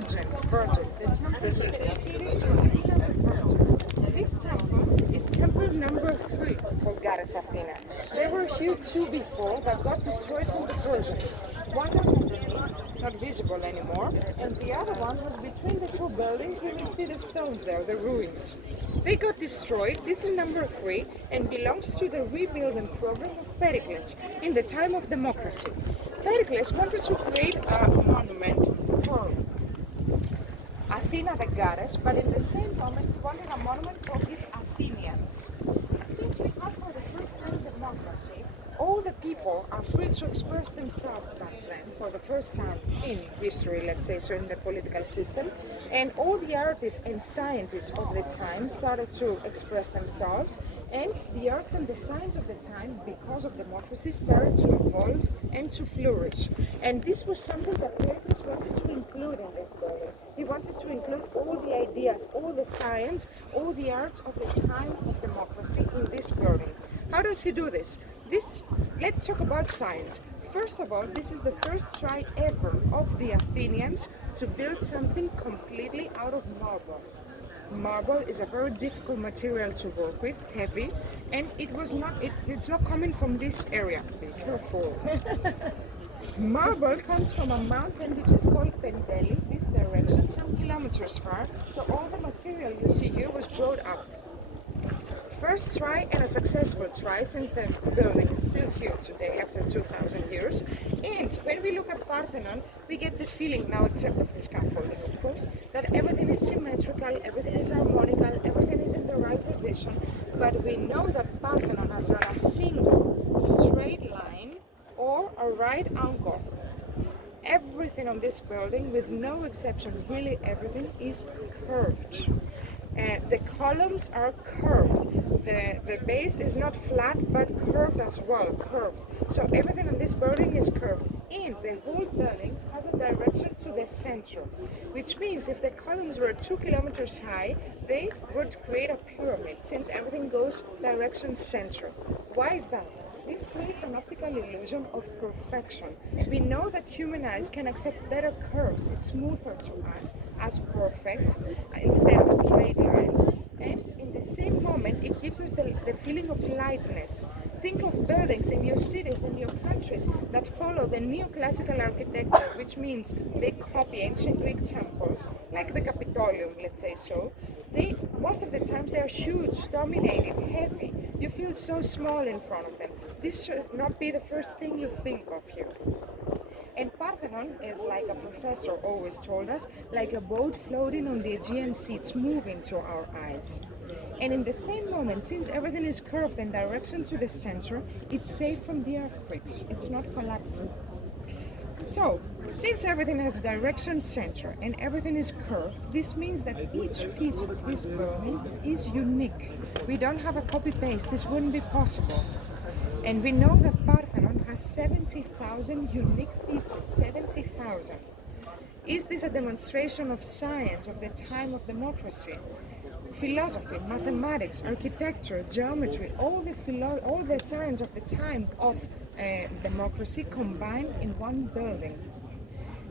Virgin. The temple is dedicated to Athena the Virgin. This temple is temple number 3 for Goddess Athena. There were here 2 before that got destroyed from the Persians. One was underneath, not visible anymore, and the other one was between the 2 buildings. You can see the stones there, the ruins. They got destroyed. This is number 3 and belongs to the rebuilding program of Pericles in the time of democracy. Pericles wanted to create a monument for Athena the goddess, but in the same moment he wanted a monument for his Athenians. Since we have for the first time democracy, all the people are free to express themselves back then for the first time in history, let's say, so in the political system. And all the artists and scientists of the time started to express themselves, and the arts and the science of the time, because of democracy, started to evolve and to flourish. And this was something that Pericles wanted to include in this building. He wanted to include all the ideas, all the science, all the arts of the time of democracy in this building. How does he do this? Let's talk about science. First of all, this is the first try ever of the Athenians to build something completely out of marble. Marble is a very difficult material to work with, heavy, and it's not coming from this area. Be careful. Marble comes from a mountain which is called Pendeli, this direction, some kilometers far. So all the material you see here was brought up. First try and a successful try, since the building is still here today after 2,000 years. And when we look at Parthenon, we get the feeling now, except of the scaffolding of course, that everything is symmetrical, everything is harmonical, everything is in the right position. But we know that Parthenon has run a single straight line or a right angle. Everything on this building, with no exception, really everything is curved. The columns are curved. The base is not flat but curved as well, curved. So everything on this building is curved. And the whole building has a direction to the center, which means if the columns were 2 kilometers high, they would create a pyramid, since everything goes direction center. Why is that? This creates an optical illusion of perfection. We know that human eyes can accept better curves. It's smoother to us as perfect instead of straight lines. And in the same moment, it gives us the feeling of lightness. Think of buildings in your cities, in your countries, that follow the neoclassical architecture, which means they copy ancient Greek temples, like the Capitolium, let's say so. Most of the times they are huge, dominating, heavy. You feel so small in front of them. This should not be the first thing you think of here. And Parthenon is, like a professor always told us, like a boat floating on the Aegean Sea. It's moving to our eyes. And in the same moment, since everything is curved in direction to the center, it's safe from the earthquakes. It's not collapsing. So, since everything has a direction center and everything is curved, this means that each piece of this building is unique. We don't have a copy-paste. This wouldn't be possible. And we know that Parthenon has 70,000 unique pieces, 70,000. Is this a demonstration of science of the time of democracy? Philosophy, mathematics, architecture, geometry, all the science of the time of democracy combined in one building.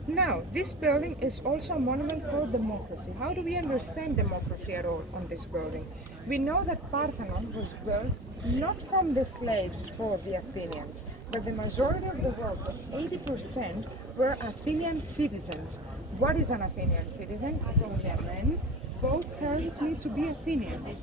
Now, this building is also a monument for democracy. How do we understand democracy at all on this building? We know that Parthenon was built not from the slaves for the Athenians, but the majority of the workers, 80%, were Athenian citizens. What is an Athenian citizen? It's only a man. Both parents need to be Athenians.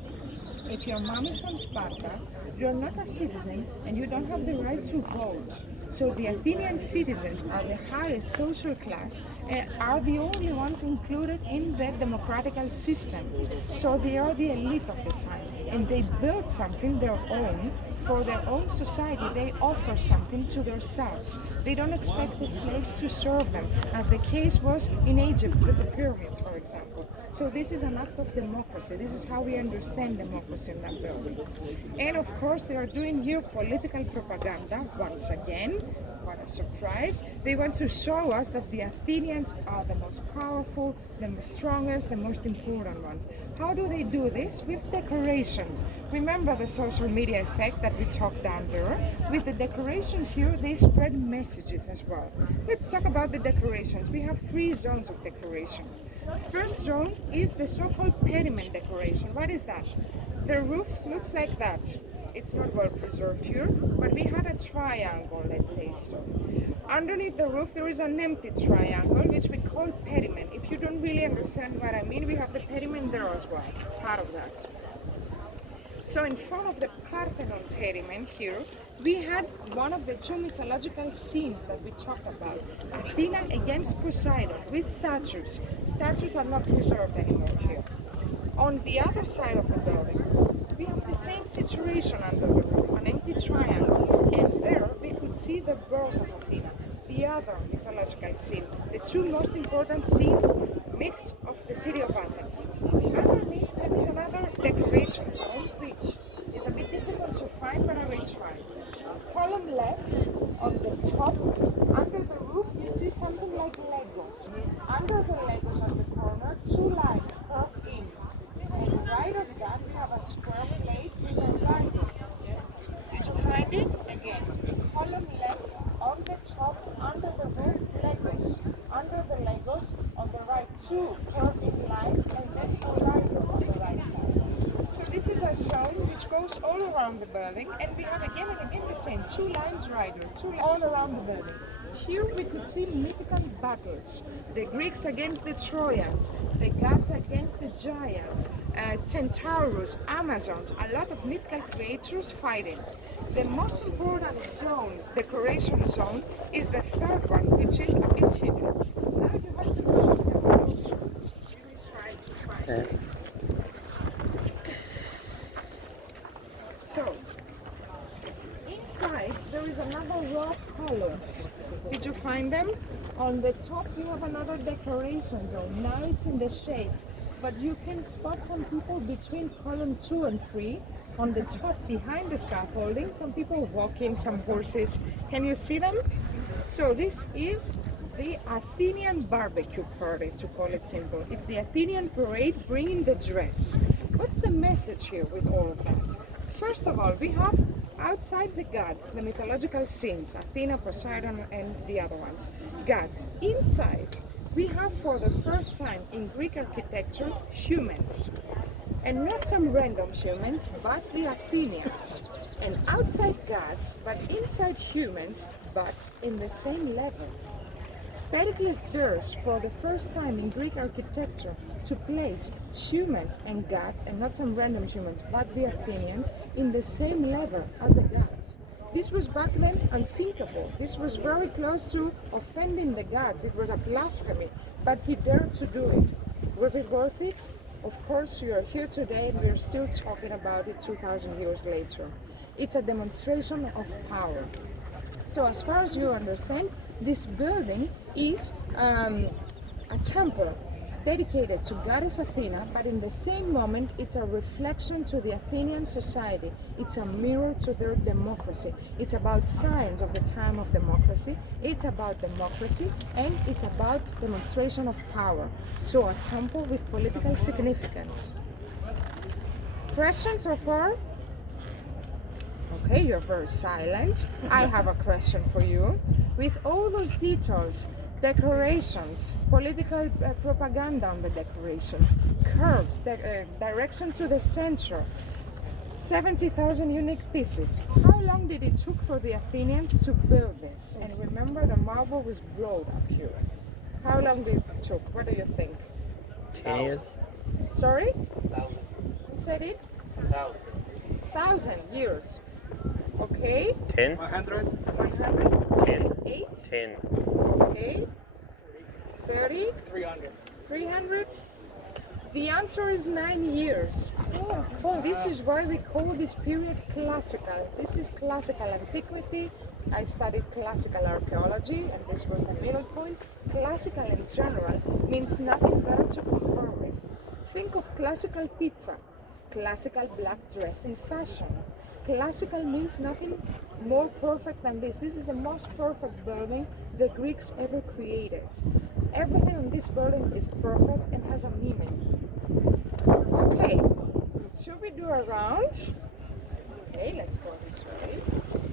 If your mom is from Sparta, you're not a citizen and you don't have the right to vote. So the Athenian citizens are the highest social class and are the only ones included in the democratical system. So they are the elite of the time, and they build something their own for their own society. They offer something to themselves. They don't expect the slaves to serve them, as the case was in Egypt with the pyramids, for example. So this is an act of democracy. This is how we understand democracy in that building. And of course, they are doing here political propaganda once again. What a surprise. They want to show us that the Athenians are the most powerful, the most strongest, the most important ones. How do they do this? With decorations. Remember the social media effect that we talked down there? With the decorations here, they spread messages as well. Let's talk about the decorations. We have 3 zones of decoration. First zone is the so-called pediment decoration. What is that? The roof looks like that. It's not well preserved here, but we had a triangle, let's say so. Underneath the roof there is an empty triangle, which we call pediment. If you don't really understand what I mean, we have the pediment there as well, part of that. So in front of the Parthenon pediment here, we had one of the 2 mythological scenes that we talked about. Athena against Poseidon with statues. Statues are not preserved anymore here. On the other side of the building, we have the same situation under the roof, an empty triangle, and there we could see the birth of Athena, the other mythological scene, the 2 most important scenes, myths of the city of Athens. Underneath there is another decoration zone, which is a bit difficult to find, but I will try. Column left, on the top, under the roof, you see something like Legos. Under the Legos on the corner, 2 lines curved in. And right of that, we have a square plate with a line. Did you find it? Again, column left, on the top, under the roof, Legos. Under the Legos, on the right, 2 curved lines, and then a line on the right side. So this is a zone which goes all around the building, and we have again and again the same 2 lines right here, 2 all around the building. Here we could see mythical battles, the Greeks against the Trojans, the gods against the giants, Centaurus, Amazons, a lot of mythical creatures fighting. The most important zone, decoration zone, is the 3rd one, which is a bit hidden. Now you have to go to the house. We will try to find it. So, inside there is another row of columns. Did you find them? On the top you have another decoration zone. Now it's in the shades, but you can spot some people between column 2 and 3. On the top behind the scaffolding, some people walking, some horses. Can you see them? So this is the Athenian barbecue party, to call it simple. It's the Athenian parade bringing the dress. What's the message here with all of that? First of all, we have outside the gods, the mythological scenes, Athena, Poseidon, and the other ones, gods. Inside, we have for the first time in Greek architecture, humans. And not some random humans, but the Athenians. And outside gods, but inside humans, but in the same level. Pericles dares for the first time in Greek architecture to place humans and gods, and not some random humans, but the Athenians, in the same level as the gods. This was back then unthinkable. This was very close to offending the gods. It was a blasphemy, but he dared to do it. Was it worth it? Of course, you are here today and we are still talking about it 2,000 years later. It's a demonstration of power. So as far as you understand, this building is a temple dedicated to goddess Athena, but in the same moment it's a reflection to the Athenian society. It's a mirror to their democracy. It's about signs of the time of democracy. It's about democracy, and it's about demonstration of power. So a temple with political significance. Questions so far? Okay, you're very silent. I have a question for you. With all those details, decorations, political propaganda on the decorations, curves, direction to the center, 70,000 unique pieces. How long did it took for the Athenians to build this? And remember, the marble was brought up here. How long did it took? What do you think? 10 years. Sorry? 1,000. You said it? 1,000. 1,000 years. Okay. 10. 100. 10. 8. 10. Okay. 30. 300. 300. The answer is 9 years. Oh, this is why we call this period classical. This is classical antiquity. I studied classical archaeology, and this was the middle point. Classical in general means nothing better to compare with. Think of classical pizza, classical black dress in fashion. Classical means nothing more perfect than this. This is the most perfect building the Greeks ever created. Everything in this building is perfect and has a meaning. Okay, should we do a round? Okay, let's go this way.